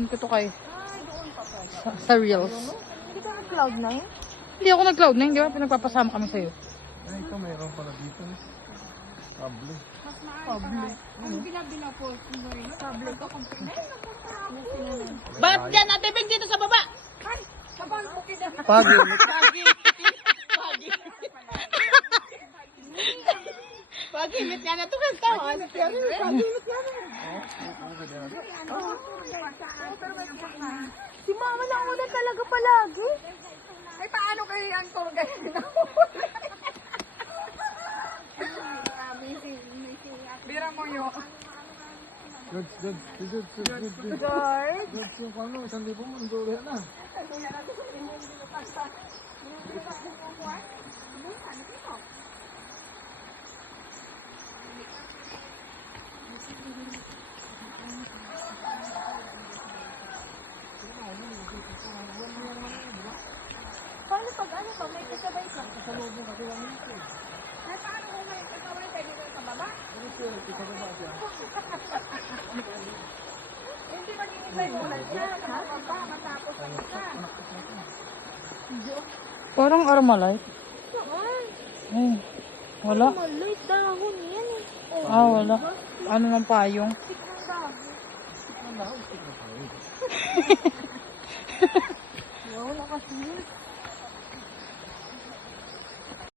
Send ko to kay Ay, doon pa pala. sa Reels. Hindi ka nag-cloud9? Hindi ako nag-cloud9, di ba? Pinagpapasama kami sa'yo. Ay, ito mayroon pala dito. Kable. Mas maaari pa. Ang bila-bila po. Tablet ko kung Ba't dyan natin big dito sa baba? Ay, sabang po kita. Pagi. Pag-imit nga na ito kang tawa. Si mama na una talaga palagi. Ay, paano kayo ang tour guide na Bira mo yun. Good. George. Good yung ano, 1,000 mo, manduri na. Paano pag ano pa, may kasabay ka? Kasalubong kasi lang nito. Ay, paano kung may kasabay pwede ka sa baba? Hindi mag-iibay mo lang siya. Sa baba, matapos ang isa. Parang Armalite. Saan? Eh, wala. Maliit dahon yan eh. Ah, wala. Ano ng payong? Wala kasi.